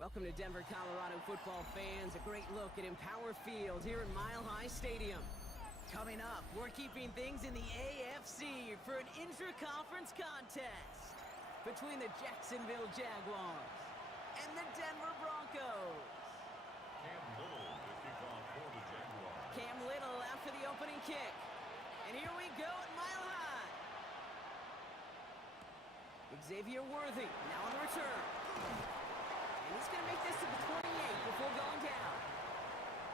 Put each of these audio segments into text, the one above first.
Welcome to Denver, Colorado football fans. A great look at Empower Field here in Mile High Stadium. Coming up, we're keeping things in the AFC for an intra-conference contest between the Jacksonville Jaguars and the Denver Broncos. Cam Little to kick off for the Jaguars. Cam Little out for the opening kick. And here we go at Mile High. Xavier Worthy now on the return. And he's going to make this to the 28 before going down.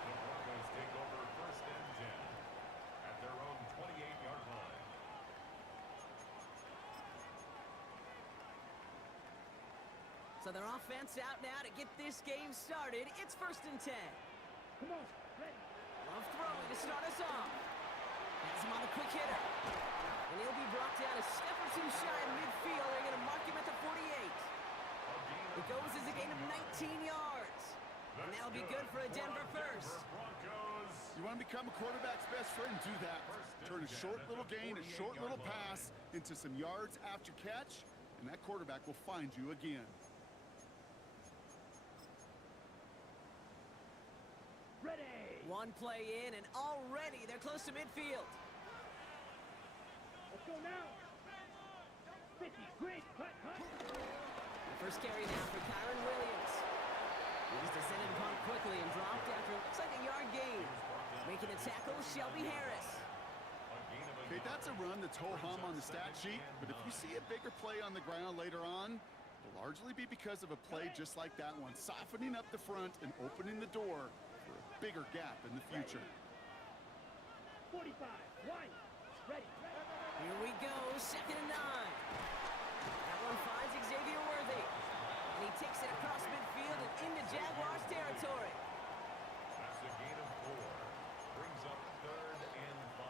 The Broncos take over 1st and 10 at their own 28-yard line. So their offense out now to get this game started. It's 1st and 10. Come on, ready. Love throwing to start us off. Has him on the quick hitter. And he'll be brought down a step or two shy of midfield. They're going to mark him at the 48. It goes as a gain of 19 yards. And that'll be good for a Denver first. You want to become a quarterback's best friend, do that. Turn a short little gain, a short little pass into some yards after catch, and that quarterback will find you again. Ready. One play in, and already they're close to midfield. Let's go now. 50, great, cut. First carry now for Kyron Williams. He's descended upon quickly and dropped after it looks like a yard gain. Making the tackle, Shelby Harris. Okay, that's a run that's ho-hum on the stat sheet, but if you see a bigger play on the ground later on, it'll largely be because of a play just like that one, softening up the front and opening the door for a bigger gap in the future. 45, one, ready. Here we go, 2nd and 9. That one finds Xavier Worthy. And he takes it across midfield and into Jaguars territory. That's a gain of 4. Brings up 3rd and 5.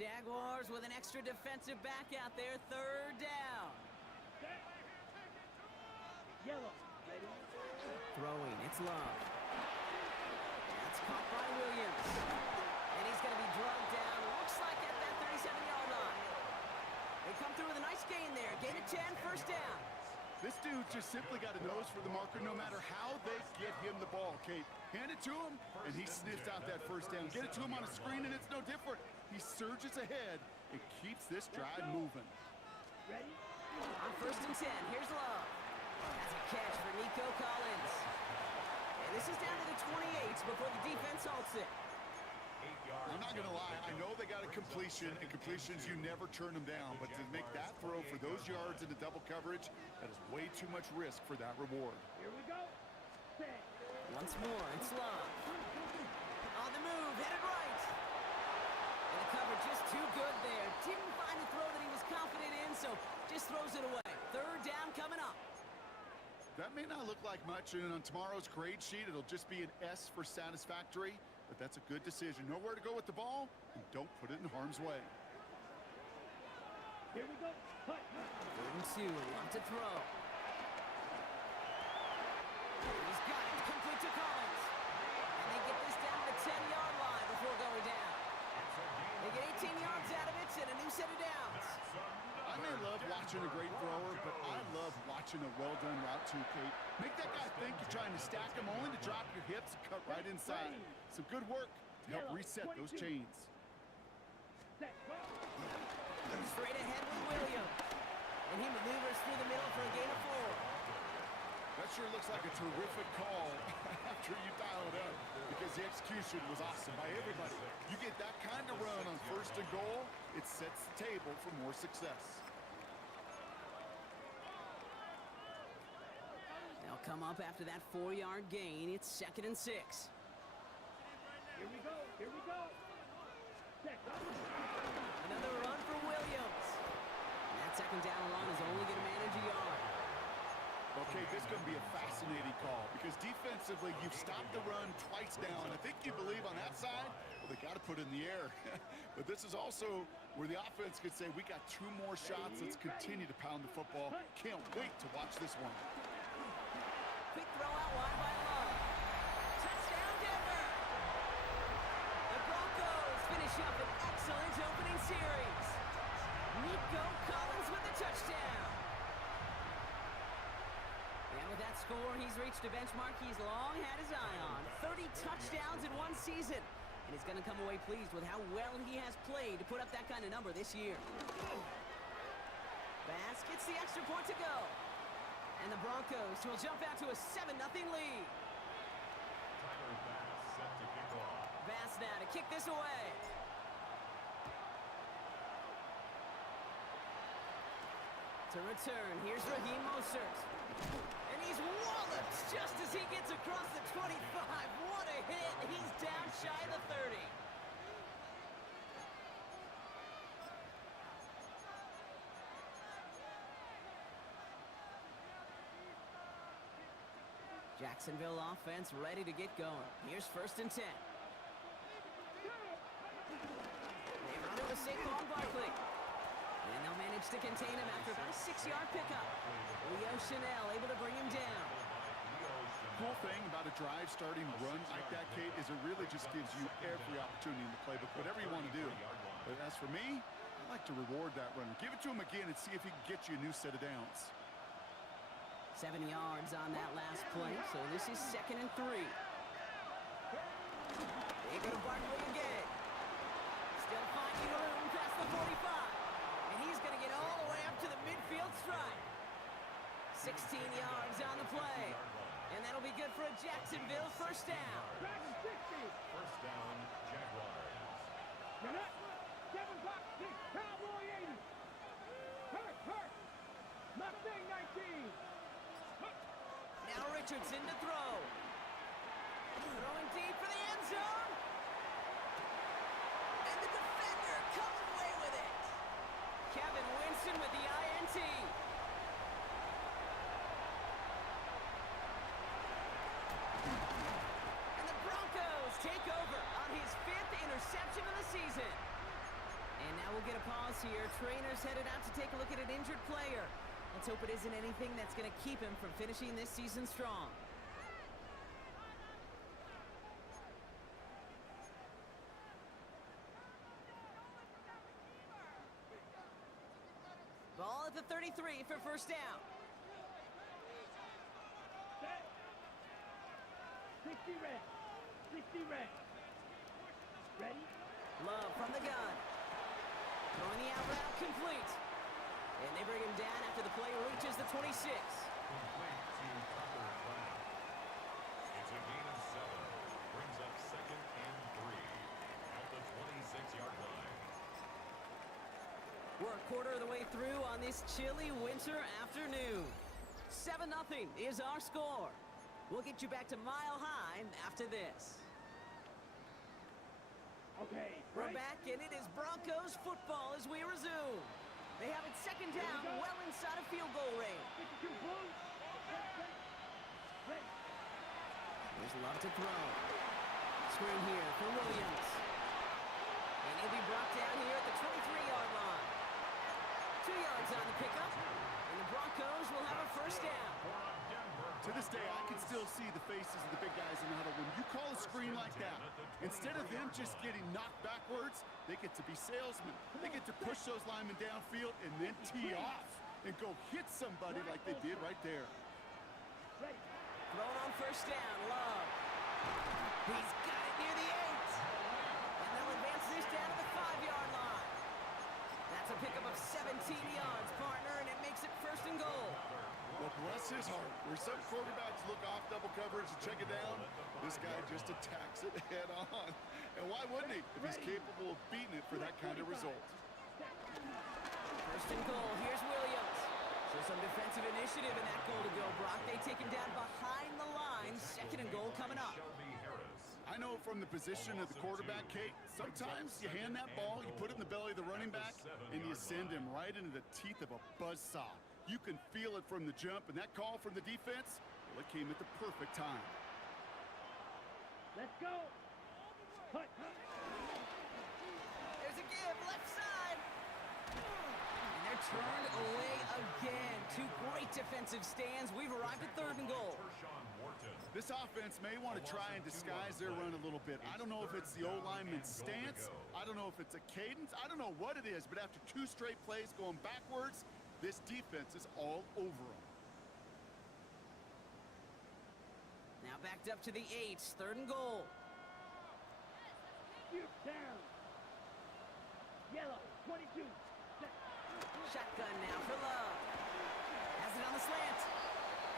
Jaguars with an extra defensive back out there, 3rd down. Yellow, ready. Throwing, it's Love. That's caught by Williams. And he's going to be drugged down, looks like at that 37-yard line. They come through with a nice gain there. Gain of 10, 1st down. This dude just simply got a nose for the marker no matter how they get him the ball, Kate. Hand it to him, and he sniffs out that 1st down. Get it to him on a screen, and it's no different. He surges ahead and keeps this drive moving. Ready. On 1st and 10, here's Love. That's a catch for Nico Collins. And this is down to the 28 before the defense halts it. 8 yards. I'm not going to lie. I know they got a completion, and completions, you never turn them down. But to make that throw for those yards into double coverage, that is way too much risk for that reward. Here we go. Set. Once more, it's Love. On the move, headed right. And the cover just too good there. Didn't find the throw that he was confident in, so just throws it away. 3rd down coming up. That may not look like much, and on tomorrow's grade sheet, it'll just be an S for satisfactory, but that's a good decision. Know where to go with the ball, and don't put it in harm's way. Here we go. Cut. 3rd and 2, want to throw. He's got it, complete to Collins. And they get this down to the 10-yard line before going down. They get 18 yards out of it and a new set of downs. I may love watching a great thrower, but I love watching a well-done route too, Kate. Make that guy think you're trying to stack him only to drop your hips and cut right inside. Some good work to help reset those chains. Set. Go. Straight ahead with Williams. And he maneuvers through the middle for a gain of 4. That sure looks like a terrific call after you dial it up, because the execution was awesome by everybody. You get that kind of run on 1st and goal, it sets the table for more success. They'll come up after that 4-yard gain. It's 2nd and 6. Here we go. Here we go. Set. Another run for Williams. And that 2nd down line is only going to manage a yard. Okay, this is going to be a fascinating call because defensively, you've stopped the run twice now, and I think you believe on that side, well, they got to put it in the air. But this is also where the offense could say, we got 2 more shots. Let's continue to pound the football. Can't wait to watch this one. Quick throw out wide by Love. Touchdown, Denver! finish up an excellent opening series. Nico Collins with the touchdown. And with that score, he's reached a benchmark he's long had his eye on. 30 touchdowns in one season. And he's going to come away pleased with how well he has played to put up that kind of number this year. Bass gets the extra point to go. And the Broncos will jump out to a 7-0 lead. Tyler Bass set to kick off. Bass now to kick this away. To return, here's Raheem Mostert. And he's walloped just as he gets across the 25. What a hit. He's down shy of the 30. Jacksonville offense ready to get going. Here's 1st and 10. They run it with Saquon Barkley. And they'll manage to contain him after about a 6-yard pickup. Leo Chanel able to bring him down. Cool thing about a drive starting run like that, Kate, is it really just gives you every opportunity in the playbook, whatever you want to do. But as for me, I like to reward that runner. Give it to him again and see if he can get you a new set of downs. 7 yards on that last play, so this is 2nd and 3. They go to Barkley again. Still finding room past the 45. And he's going to get all the way up to the midfield stripe. 16 yards on the play. And that'll be good for a Jacksonville 1st down. First down, Jaguars. Cowboy 80. Hurt. Mustang 19. Now Richardson to throw. Throwing deep for the end zone. And the defender comes away with it. Kevin Winston with the INT. And the Broncos take over on his 5th interception of the season. And now we'll get a pause here. Trainers headed out to take a look at an injured player. Let's hope it isn't anything that's going to keep him from finishing this season strong. Ball at the 33 for 1st down. 60 red. 60 red. Ready? Love from the gun. Throwing the out route complete. And they bring him down after the play reaches the 26. Complete to Tucker Kraft. It's a gain of 7. Brings up 2nd and 3 at the 26-yard line. We're a quarter of the way through on this chilly winter afternoon. 7-0 is our score. We'll get you back to Mile High after this. Okay. We're back, and it is Broncos football as we resume. They have it 2nd down, well inside of field goal range. 52 Bulls. Ready. There's Love to throw. Screen here for Williams. And he'll be brought down here at the 23-yard line. 2 yards on the pickup, and the Broncos will have a 1st down. To this day, I can still see the faces of the big guys in the huddle. When you call a screen like that, instead of them just getting knocked backwards, they get to be salesmen. They get to push those linemen downfield and then tee off and go hit somebody like they did right there. Ready. Thrown on 1st down, Love. He's got it near the 8. And they'll advance this down to the 5-yard line. That's a pickup of 17 yards, partner, and it makes it 1st and goal. Well, bless his heart. Where some quarterbacks look off double coverage and check it down, this guy just attacks it head on. And why wouldn't he if he's capable of beating it for that kind of result? 1st and goal. Here's Williams. So some defensive initiative in that goal to go, Brock. They take him down behind the line. 2nd and goal coming up. I know from the position of the quarterback, Kate, sometimes you hand that ball, you put it in the belly of the running back, and you send him right into the teeth of a buzzsaw. You can feel it from the jump, and that call from the defense, well, it came at the perfect time. Let's go. Hut. There's a give, left side. And they're turned away again. two great defensive stands. We've arrived at 3rd and goal. This offense may want to try and disguise their run a little bit. I don't know if it's the O-lineman's stance. I don't know if it's a cadence. I don't know what it is, but after 2 straight plays going backwards, this defense is all over them. Now backed up to the 8, 3rd and goal. Shoot down. Yellow, 22. Shotgun now for Love. Has it on the slant.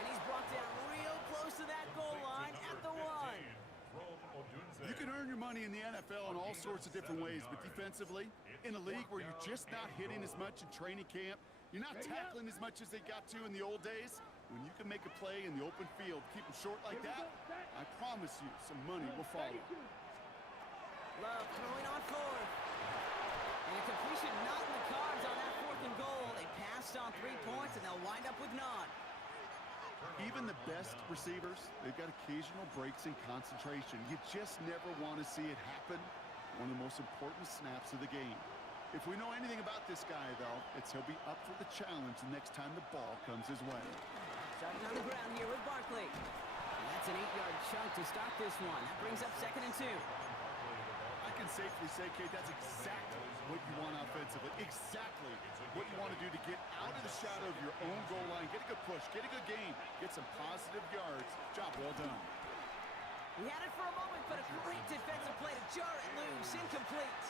And he's brought down real close to that goal line at the 1. You can earn your money in the NFL in all sorts of different ways, but defensively, in a league where you're just not hitting as much in training camp, you're not tackling as much as they got to in the old days, when you can make a play in the open field, keep them short like that, I promise you some money will follow. Love throwing on 4th. And a completion not in the cards on that 4th and goal. They passed on 3 points, and they'll wind up with none. Even the best receivers, they've got occasional breaks in concentration. You just never want to see it happen. One of the most important snaps of the game. If we know anything about this guy, though, it's he'll be up for the challenge the next time the ball comes his way. Starting on the ground here with Barkley. And that's an 8-yard chunk to start this one. That brings up 2nd and 2. I can safely say, Kate, that's exactly what you want offensively. Exactly what you want to do to get out of the shadow of your own goal line. Get a good push, get a good game, get some positive yards. Job well done. He had it for a moment, but a great defensive play to jar it loose. Incomplete.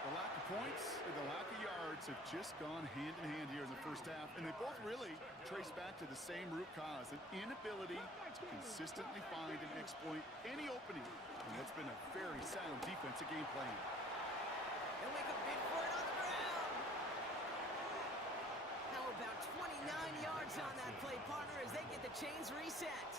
The lack of points and the lack of yards have just gone hand in hand here in the first half, and they both really trace back to the same root cause, an inability to consistently find and exploit any opening. And that's been a very sound defensive game plan. They'll make a bid for it on the ground. How about 29 yards on that play, partner, as they get the chains reset?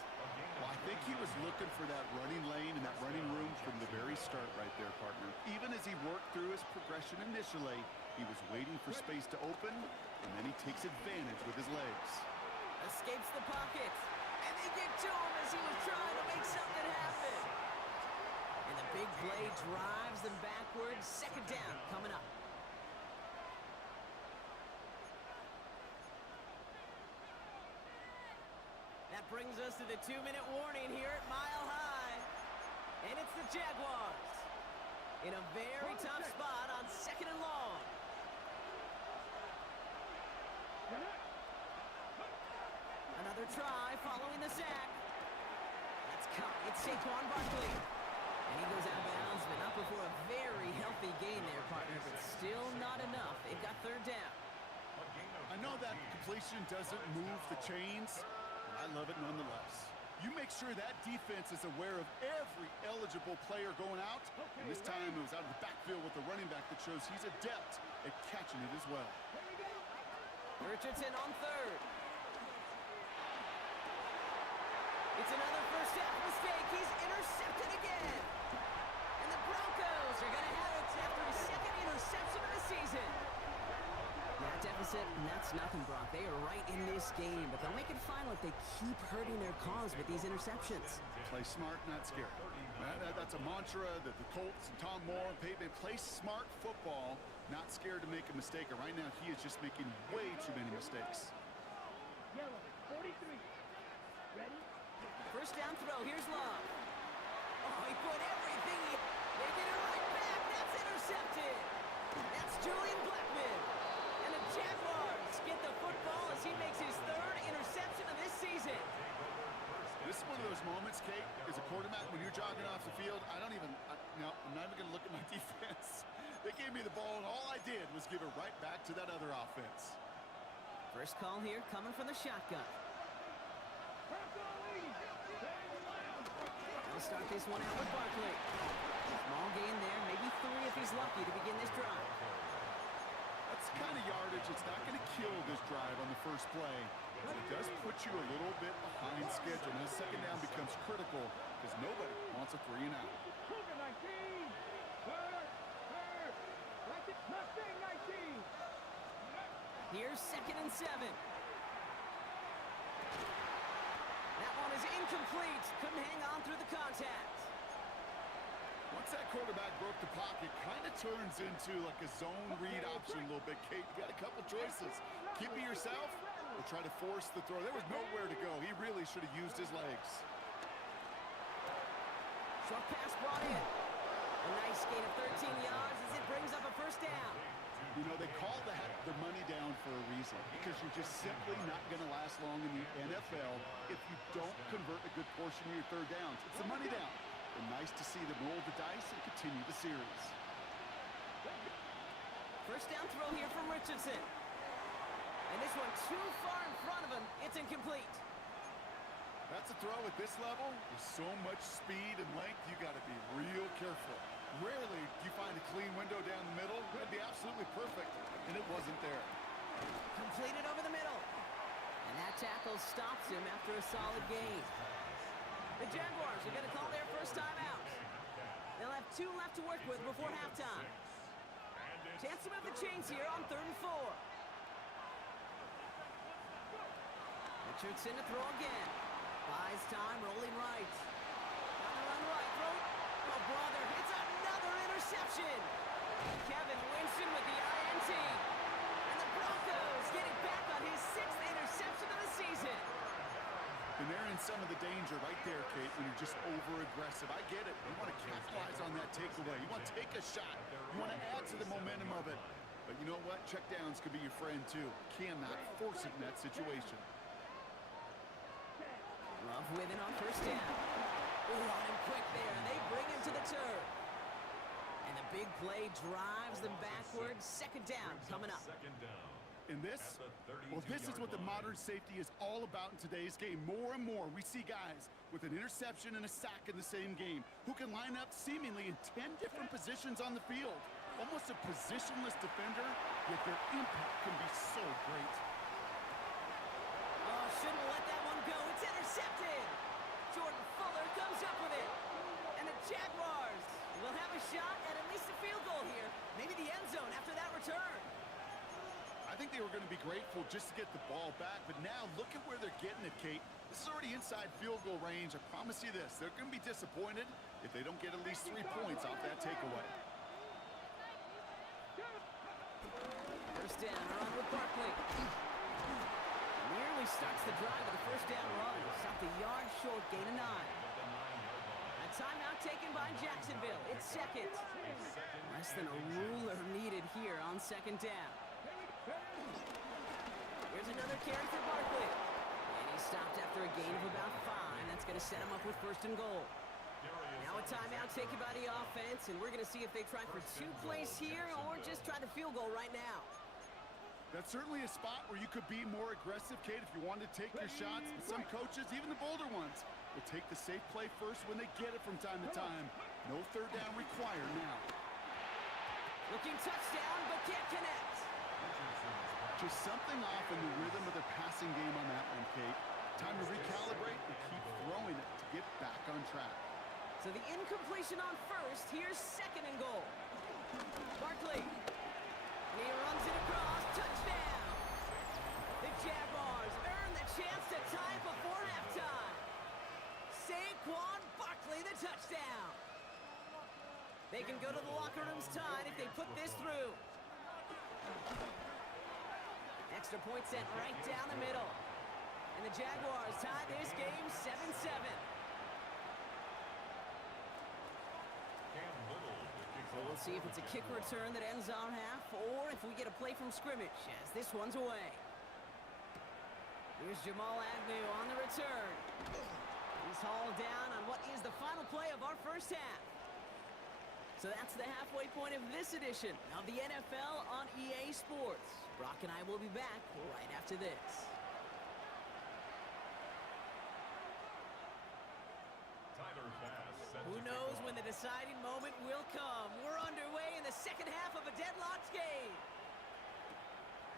Well, I think he was looking for that running lane and that running room from the very start right there, partner. Even as he worked through his progression initially, he was waiting for space to open, and then he takes advantage with his legs. Escapes the pocket, and they get to him as he was trying to make something happen. And the big play drives them backwards. 2nd down coming up. That brings us to the 2-minute warning here at Mile High. And it's the Jaguars in a very tough spot on 2nd and long. Another try following the sack. That's caught. It's Saquon Barkley. And he goes out of bounds, but not before a very healthy gain there, partner, but still not enough. They've got 3rd down. I know that completion doesn't move the chains, but I love it nonetheless. You make sure that defense is aware of every eligible player going out, and this time it was out of the backfield with the running back that shows he's adept at catching it as well. Richardson on 3rd. It's another first half mistake. He's intercepted again. And the Broncos are going to have it after his 2nd interception of the season. That deficit, and that's nothing, Brock. They are right in this game, but they'll make it final if they keep hurting their cause with these interceptions. Play smart, not scared. That's a mantra that the Colts and Tom Moore and Peyton play smart football, not scared to make a mistake. And right now, he is just making way too many mistakes. Yellow, 43. Ready? First down throw. Here's Love. Oh, he put everything. They get it right back. That's intercepted. That's Julian Blackman. And the Jaguars get the football as he makes his 3rd interception of this season. This is one of those moments, Kate, as a quarterback, when you're jogging off the field, I'm not even going to look at my defense. They gave me the ball, and all I did was give it right back to that other offense. First call here coming from the shotgun. They'll start this one out with Barkley. Small gain there, maybe 3 if he's lucky to begin this drive. That's the kind of yardage it's not going to kill this drive on the first play, but it does put you a little bit behind schedule. Now, 2nd down becomes critical because nobody wants a 3 and out. Here's 2nd and 7. That one is incomplete. Couldn't hang on through the contact. Once that quarterback broke the pocket, kind of turns into like a zone read option a little bit, Kate. You got a couple choices. Keep it yourself or try to force the throw. There was nowhere to go. He really should have used his legs. Short pass brought in. A nice gain of 13 yards as it brings up a first down. You know, they call that the money down for a reason, because you're just simply not going to last long in the NFL if you don't convert a good portion of your third downs. It's the money down. And nice to see them roll the dice and continue the series. First down throw here from Richardson. And this one too far in front of him. It's incomplete. That's a throw at this level. With so much speed and length, you got to be real careful. Rarely do you find a clean window down the middle. That'd be absolutely perfect, and it wasn't there. Completed over the middle. And that tackle stops him after a solid gain. The Jaguars are going to call their first time out. They'll have 2 left to work with before halftime. Chance to move the chains here on 3rd and 4. Richardson to throw again. Buys time, rolling right. On the run right, throw. Oh, brother, it's another interception. Kevin Winston with the INT. And the Broncos get it back on his 6th interception of the season. And they're in some of the danger right there, Kate, when you're just over-aggressive. I get it. You want to capitalize on that takeaway. You want to take a shot. You want to add to the momentum of it. But you know what? Checkdowns could be your friend, too. Cannot force it in that situation. Love with it on first down. Ooh, on him quick there. They bring him to the turf. And the big play drives them backwards. 2nd down coming up. And this, well, this is what the modern safety is all about in today's game. More and more, we see guys with an interception and a sack in the same game who can line up seemingly in 10 different positions on the field. Almost a positionless defender, yet their impact can be so great. Oh, shouldn't let that one go. It's intercepted. Jordan Fuller comes up with it. And the Jaguars will have a shot at least a field goal here. Maybe the end zone after that return. I think they were going to be grateful just to get the ball back, but now look at where they're getting it, Kate. This is already inside field goal range. I promise you this, they're going to be disappointed if they don't get at least 3 points off that takeaway. First down, run with Barkley. Nearly starts the drive with a first down run. Stopped a yard short, gain of 9. A timeout taken by Jacksonville. It's 2nd. Less than a ruler needed here on 2nd down. Here's another carry for Barkley. And he stopped after a gain of about 5. That's going to set him up with 1st and goal. Now a timeout taken by the offense, and we're going to see if they try for 2 plays here or just try the field goal right now. That's certainly a spot where you could be more aggressive, Kate, if you wanted to take your shots. And some coaches, even the bolder ones, will take the safe play first when they get it from time to time. No 3rd down required now. Looking touchdown, but can't connect. Just something off in the rhythm of their passing game on that one, Kate. Time to recalibrate and keep throwing it to get back on track. So the incompletion on 1st. Here's 2nd and goal. Barkley. He runs it across. Touchdown. The Jaguars earn the chance to tie before halftime. Saquon Barkley, the touchdown. They can go to the locker rooms tied if they put this through. Extra point sent right down the middle. And the Jaguars tie this game 7-7. So we'll see if it's a kick return that ends our half, or if we get a play from scrimmage as this one's away. Here's Jamal Agnew on the return. He's hauled down on what is the final play of our first half. So that's the halfway point of this edition of the NFL on EA Sports. Brock and I will be back right after this. Who knows when the deciding moment will come? We're underway in the 2nd half of a deadlocked game.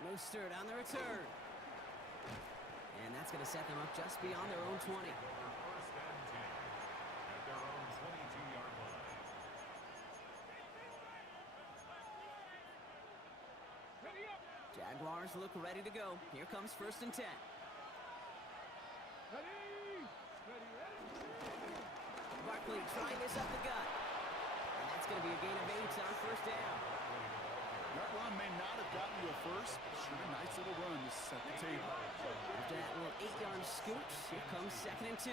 Mostert on the return. And that's going to set them up just beyond their own 20. Jaguars look ready to go. Here comes 1st and 10. Barkley trying this up the gut. And that's going to be a gain of 8 on 1st down. That run may not have gotten you a first, but sure a nice little run to scoops. Here comes 2nd and 2.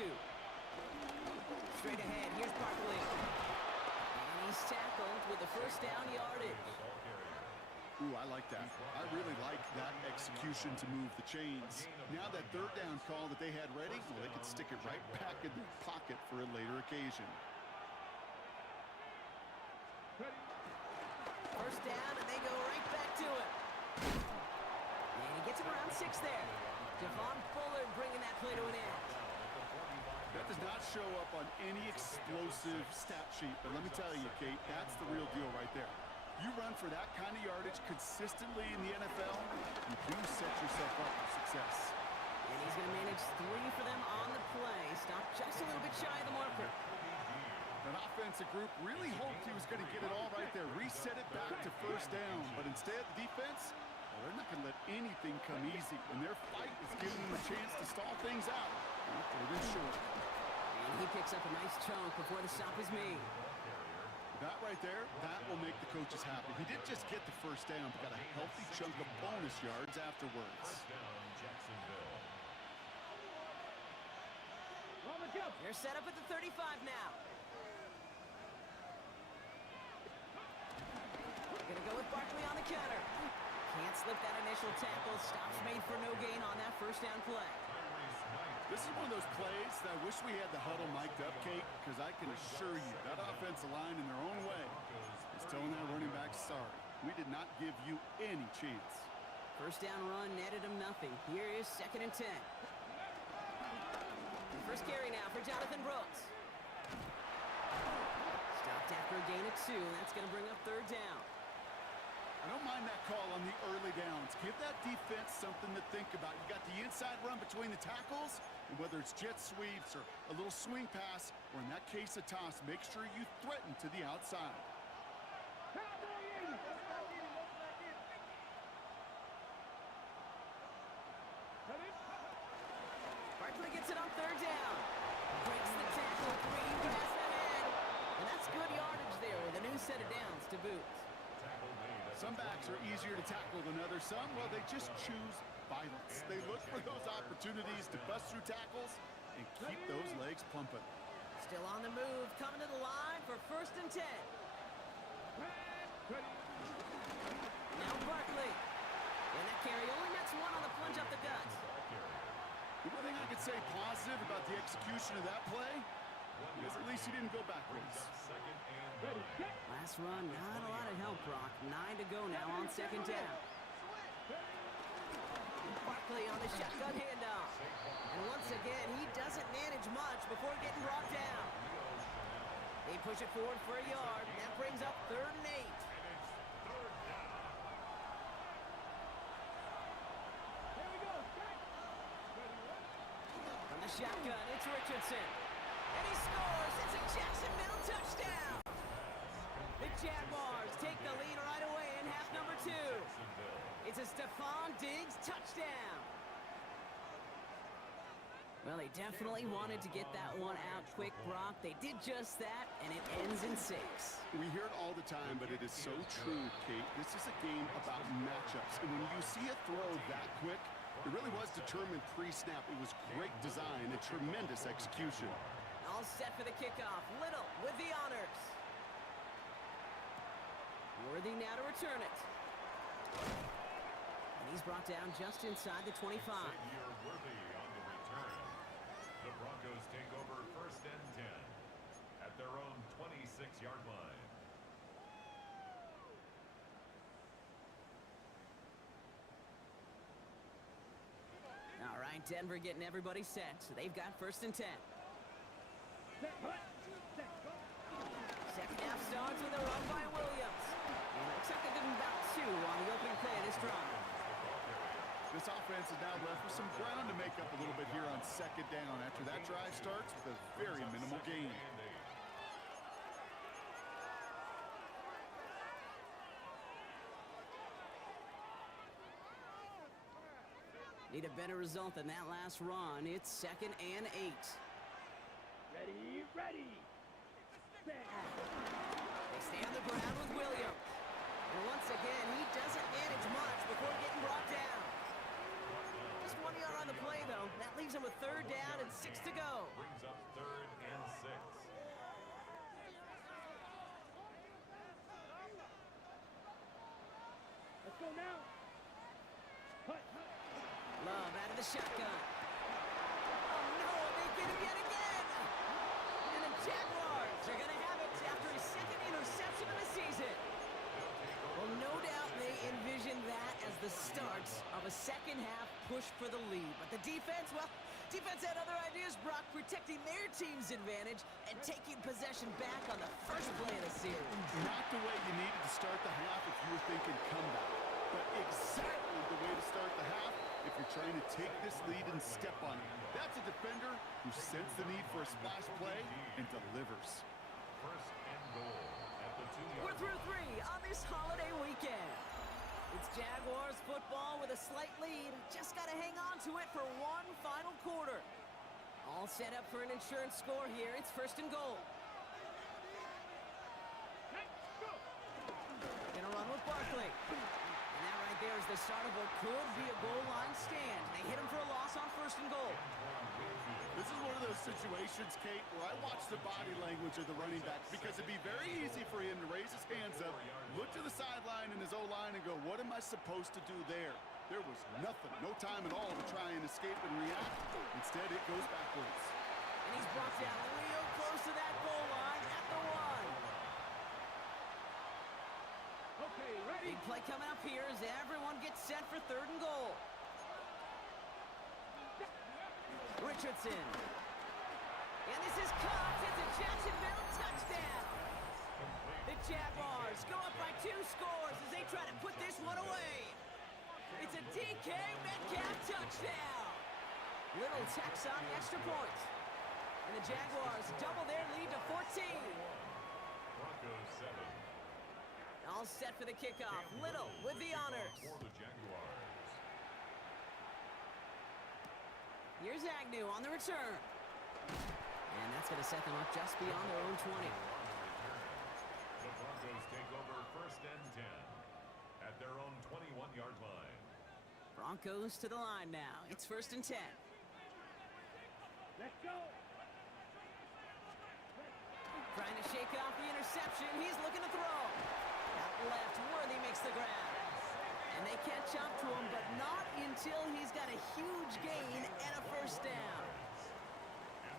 Straight ahead, here's Barkley. And he's tackled with the first down yardage. Ooh, I like that. I really like that execution to move the chains. Now that 3rd down call that they had ready, well, they could stick it right back in their pocket for a later occasion. First down, and they go right back to it. And he gets him around 6 there. Javon Fuller bringing that play to an end. That does not show up on any explosive stat sheet, but let me tell you, Kate, that's the real deal right there. You run for that kind of yardage consistently in the NFL, you do set yourself up for success. And he's going to manage 3 for them on the play. Stop just a little bit shy of the marker. That offensive group really hoped he was going to get it all right there, reset it back to first down. But instead, the defense, well, they're not going to let anything come easy. And their fight is giving them a chance to stall things out. They're short. And he picks up a nice chunk before the stop is made. That right there, that will make the coaches happy. He didn't just get the first down, but got a healthy chunk of bonus yards afterwards. They're set up at the 35 now. Gonna go with Barkley on the counter. Can't slip that initial tackle. Stops made for no gain on that first down play. This is one of those plays that I wish we had the huddle mic'd up, Kate, because I can assure you that offensive line in their own way is telling that running back, sorry, we did not give you any chance. First down run netted him nothing. Here is 2nd and 10. First carry now for Jonathan Brooks. Stopped after a gain of 2, and that's going to bring up 3rd down. I don't mind that call on the early downs. Give that defense something to think about. You got the inside run between the tackles, and whether it's jet sweeps or a little swing pass, or in that case a toss, make sure you threaten to the outside. Barkley gets it on 3rd down. Breaks the tackle, 3 pass ahead. And that's good yardage there with a new set of downs to boot. Some backs are easier to tackle than others. Some, well, they just choose violence. They look for those opportunities to bust through tackles and keep those legs pumping. Still on the move, coming to the line for 1st and 10. Now Barkley. And that carry only nets 1 on the plunge up the guts. The one thing I could say positive about the execution of that play is at least he didn't go backwards. Last run, not a lot of help, Brock. 9 to go now on 2nd down. Barkley on the shotgun handoff. And once again, he doesn't manage much before getting brought down. They push it forward for a yard. That brings up 3rd and 8. From the shotgun, it's Richardson. And he scores. It's a Jacksonville touchdown. The Jaguars take the lead right away in half number 2. It's a Stephon Diggs touchdown. Well, they definitely wanted to get that one out quick, Brock. They did just that, and it ends in 6. We hear it all the time, but it is so true, Kate. This is a game about matchups. And when you see a throw that quick, it really was determined pre-snap. It was great design and tremendous execution. All set for the kickoff. Little with the honors. Worthy now to return it. And he's brought down just inside the 25. Worthy on the return. The Broncos take over 1st and 10 at their own 26-yard line. All right, Denver getting everybody set. So they've got 1st and 10. Second half starts with a run by Williams. And looks like they give him about 2 on the opening play of this drive. This offense is now left with some ground to make up a little bit here on 2nd down after that drive starts with a very minimal gain. Need a better result than that last run. It's 2nd and 8. Ready, ready. They stay on the ground with Williams. And once again, he doesn't manage much before getting brought down. Just 1 yard on the play, though. That leaves brings them a 3rd down and 6 to go. Brings up 3rd and 6. Let's go now. Hut. Love out of the shotgun. Oh, no, they get him yet again. And the Jaguars are going to have it after his 2nd interception of the season. Well, no doubt they envisioned that as the start of a second-half push for the lead. But the defense, well, defense had other ideas, Brock, protecting their team's advantage and taking possession back on the first play of the series. Not the way you needed to start the half if you were thinking comeback, but exactly the way to start the half if you're trying to take this lead and step on it. That's a defender who sensed the need for a splash play and delivers. 1st and goal at the 2-yard We're through 3 on this holiday weekend. It's Jaguars football with a slight lead. Just got to hang on to it for one final quarter. All set up for an insurance score here. It's 1st and goal. Gonna run with Barkley. And that right there is the start of what could be a goal line stand. They hit him for a loss on 1st and goal. This is one of those situations, Kate, where I watch the body language of the running back because it'd be very easy for him to raise his hands up, look to the sideline in his O-line and go, what am I supposed to do there? There was nothing, no time at all to try and escape and react. Instead, it goes backwards. And he's brought down real close to that goal line at the 1. Okay, ready. Big play coming up here as everyone gets set for 3rd and goal. Richardson. And this is caught. It's a Jacksonville touchdown. The Jaguars go up by 2 scores as they try to put this one away. It's a DK Metcalf touchdown. Little tacks on the extra point. And the Jaguars double their lead to 14. Broncos 7. All set for the kickoff. Little with the honors. For the Jaguars. Here's Agnew on the return. And that's going to set them up just beyond their own 20. The Broncos take over 1st and 10 at their own 21-yard line. Broncos to the line now. It's 1st and 10. Let's go. Trying to shake off the interception. He's looking to throw. Out left, Worthy makes the grab. And they catch up to him, but not until he's got a huge gain and a 1st down.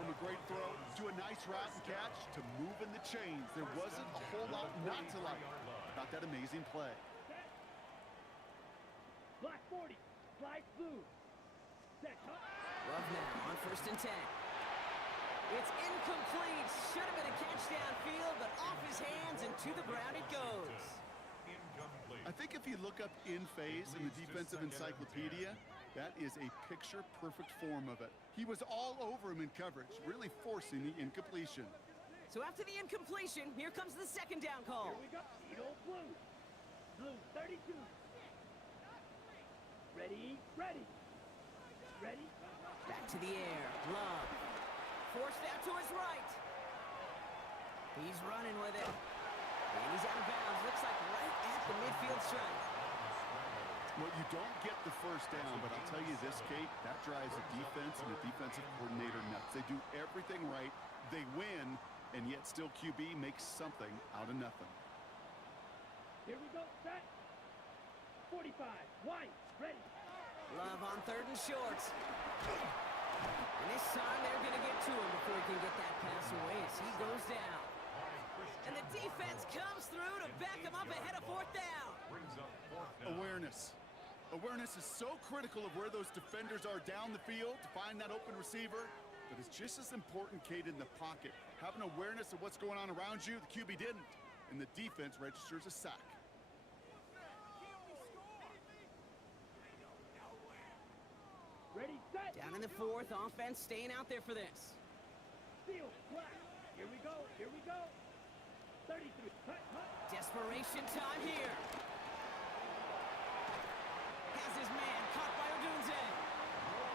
From a great throw to a nice route and catch to moving the chains. There wasn't a whole lot not to like about that amazing play. Black 40. Fly blue. Set. Love now on 1st and 10. It's incomplete. Should have been a catch downfield, but off his hands and to the ground it goes. Incomplete. I think if you look up in phase in the defensive encyclopedia, that is a picture-perfect form of it. He was all over him in coverage, really forcing the incompletion. So after the incompletion, here comes the 2nd down call. Here we go. Eagle blue. Blue 32. Ready. Ready. Ready. Back to the air. Love. Forced out to his right. He's running with it. And he's out of bounds. Looks like right at the midfield stripe. Well, you don't get the 1st down, but I'll tell you this, Kate, that drives the defense and the defensive coordinator nuts. They do everything right. They win, and yet still QB makes something out of nothing. Here we go. Set. 45. White. Ready. Love on 3rd and short. And this time they're going to get to him before he can get that pass away as he goes down. And the defense comes through to back him up ahead of 4th down. Brings up 4th down. Awareness. Awareness is so critical of where those defenders are down the field to find that open receiver, but it's just as important, Kate, in the pocket. Having awareness of what's going on around you, the QB didn't, and the defense registers a sack. Ready. Set. Down in the 4th, offense staying out there for this. Seal. Black. Here we go. Here we go. 33. Hut. Desperation time here. Has his man caught by Odunze.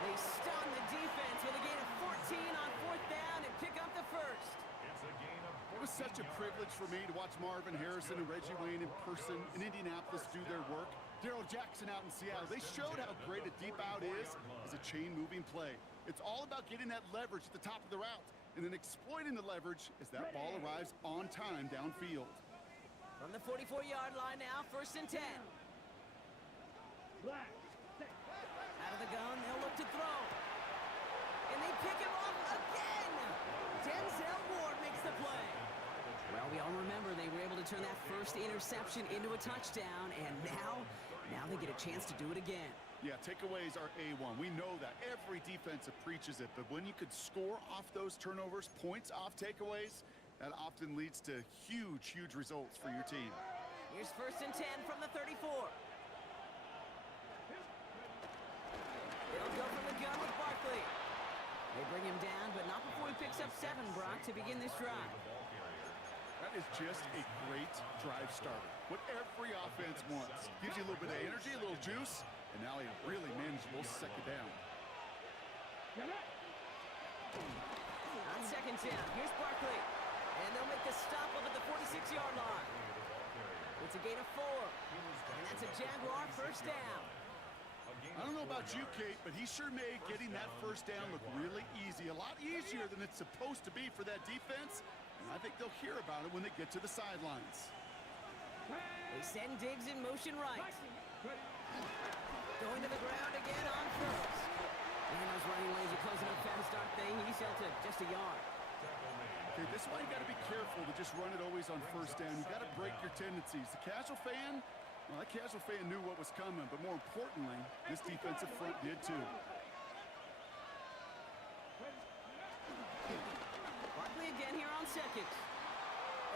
They stun the defense with a gain of 14 on 4th down and pick up the 1st. It's a gain of 14 It was such a privilege for me to watch Marvin Harrison and Reggie Wayne in person in Indianapolis do their work. Darryl Jackson out in Seattle, they showed how great a deep out is as a chain-moving play. It's all about getting that leverage at the top of the route and then exploiting the leverage as that ball arrives on time downfield. From the 44-yard line now, 1st and 10. Black. Out of the gun, they'll look to throw. And they pick him off again. Denzel Ward makes the play. Well, we all remember they were able to turn that first interception into a touchdown, and now they get a chance to do it again. Yeah, takeaways are A1. We know that. Every defensive preaches it, but when you could score off those turnovers, points off takeaways, that often leads to huge, huge results for your team. Here's 1st and 10 from the 34. They'll go from the gun with Barkley. They bring him down, but not before he picks up 7, Brock, to begin this drive. That is just a great drive starter. What every offense wants. Gives you a little bit of energy, a little juice, and now a really manageable 2nd down. On 2nd down, here's Barkley. And they'll make the stop up at the 46-yard line. It's a gain of 4. And that's a Jaguar 1st down. I don't know about you, Kate, but he sure made getting that 1st down look really easy. A lot easier than it's supposed to be for that defense. And I think they'll hear about it when they get to the sidelines. They send Diggs in motion right. Going to the ground again on 1st. Man, those running lanes are closing up fast, aren't they? He's held to just a yard. Okay, this is why you got to be careful to just run it always on 1st down. You got to break your tendencies. The casual fan, well, that casual fan knew what was coming, but more importantly, this defensive front did too. Barkley again here on 2nd.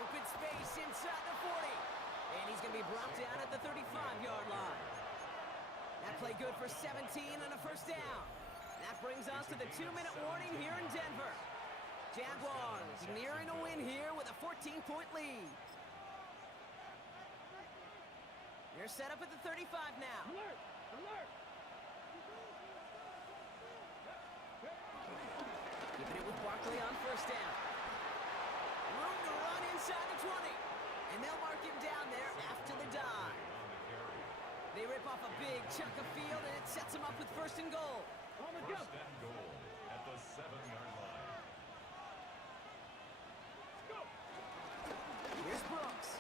Open space inside the 40. And he's going to be brought down at the 35-yard line. That play good for 17 and a 1st down. That brings us to the 2-minute warning here in Denver. Jaguars nearing a win here with a 14-point lead. They're set up at the 35 now. Alert! Alert! Keeping it with Barkley on 1st down. Room to run inside the 20. And they'll mark him down there after the dive. They rip off a big chunk of field, and it sets them up with 1st and goal. On the go! 1st and goal at the 7-yard line. Here's Brooks.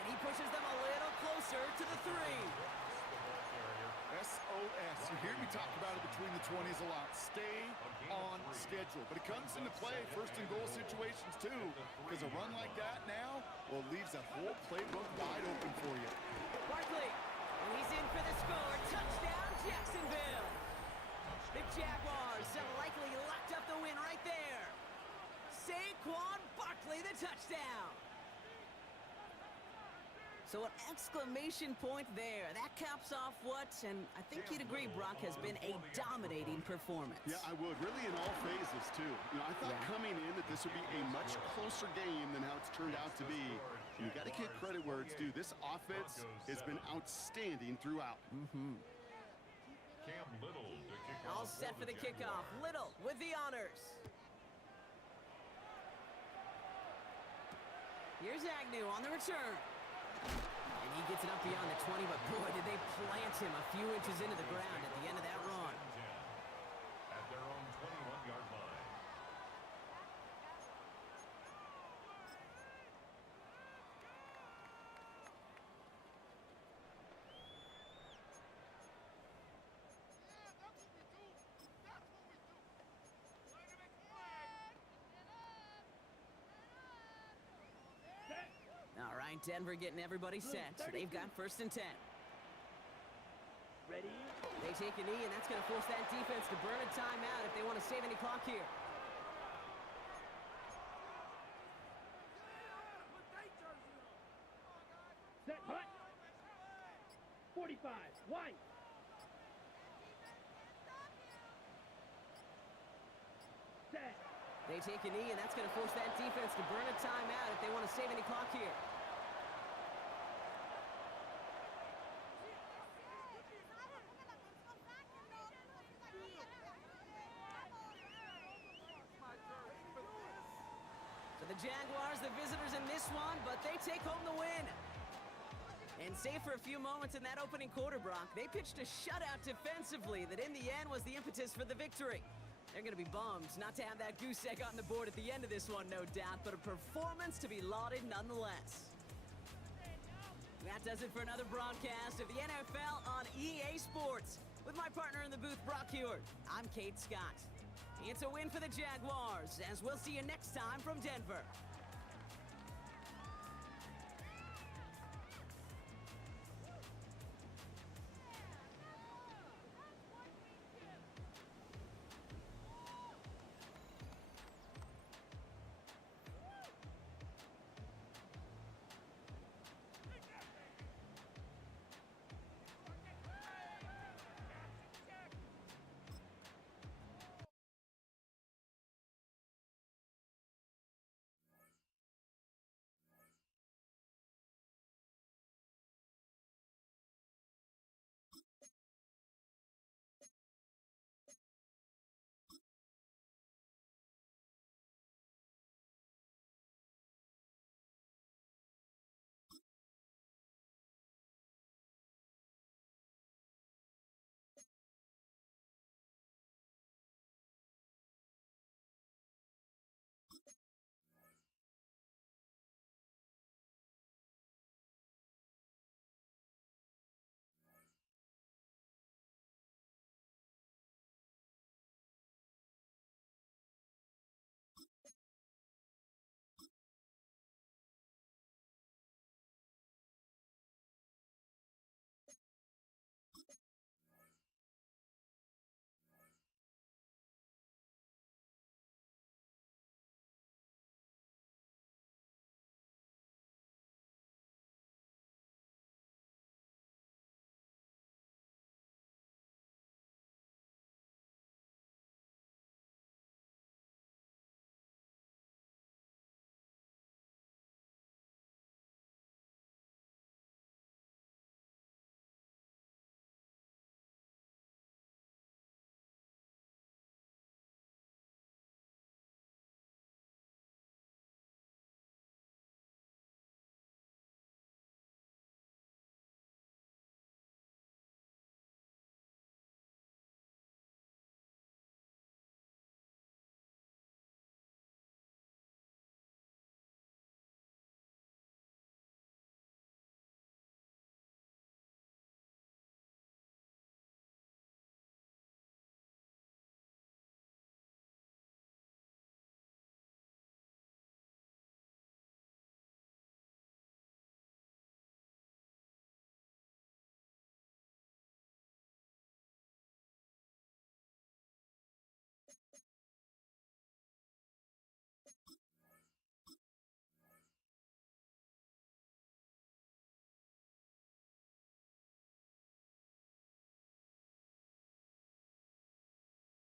And he pushes them a little closer to the 3. SOS. You hear me talk about it between the 20s a lot. Stay on schedule. But it comes into play 1st and goal situations too. Because a run like that now, well, leaves that whole playbook wide open for you. Barkley. And he's in for the score. Touchdown, Jacksonville. The Jaguars have likely locked up the win right there. Saquon Barkley, the touchdown. So an exclamation point there. That caps off what, and I think you'd agree, Brock, has been a dominating performance. Yeah, I would. Really in all phases, too. You know, I thought coming in that this would be a much closer game than how it's turned out to be. And you got to give credit where it's due. This offense has been outstanding throughout. Cam Little to kick All off set for the kickoff. Little with the honors. Here's Agnew on the return. And he gets it up beyond the 20, but boy, did they plant him a few inches into the ground at the end of that run. at their own 21-yard line. All right, Denver getting everybody set. They've got 1st and 10. Ready? They take a knee, and that's going to force that defense to burn a timeout if they want to save any clock here. Set, hut. 45, white. Set. They take a knee, and that's going to force that defense to burn a timeout if they want to save any clock here. So the Jaguars, the visitors in this one, but they take home the win. And save for a few moments in that opening quarter, Brock, they pitched a shutout defensively that in the end was the impetus for the victory. They're going to be bummed not to have that goose egg on the board at the end of this one, no doubt, but a performance to be lauded nonetheless. That does it for another broadcast of the NFL on EA Sports. With my partner in the booth, Brock Heward, I'm Kate Scott. It's a win for the Jaguars, as we'll see you next time from Denver.